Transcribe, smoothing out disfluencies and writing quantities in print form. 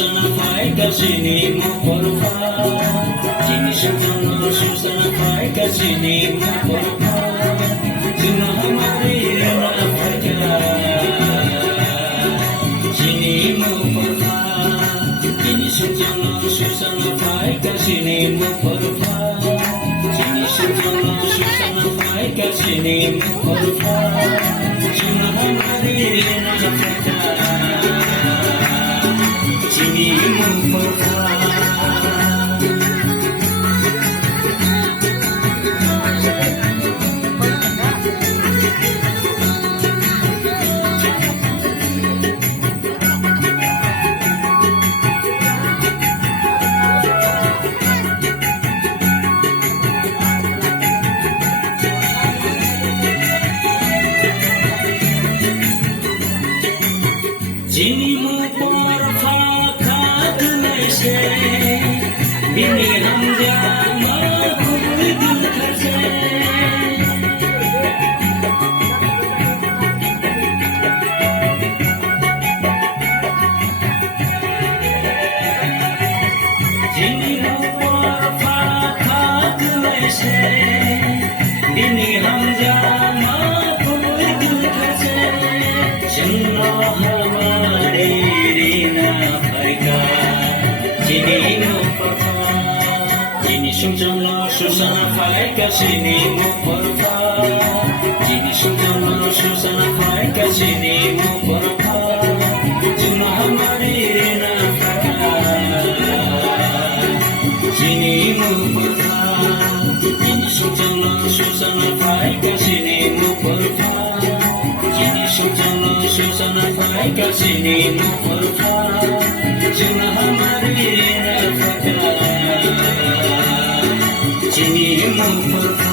susana pai kasini mo porfa. Kini sujana susana pai kasini mo porfa. Cuma hamari rena faja. Sini mo porfa. Kini sujana susana pai kasini mo porfa. Kini sujana susana pai kasini mo porfa. Cuma hamari rena faja. Sini mo porfa. Sini mo porfa se bini हम जाना कोई दिल से जिनी porfa से bini हम जाना कोई दिल से सुनो हमारे रीना फरका Sini mo porfa. Kini sujana susana pai kasini mo porfa. Kini sujana susana pai kasini mo porfa. Cuma hamari rena faja. Sini mo porfa. Kini sujana susana pai kasini mo porfa. Kini sujana susana pai kasini mo porfa. Cuma hamari rena faja. Sini mo porfa.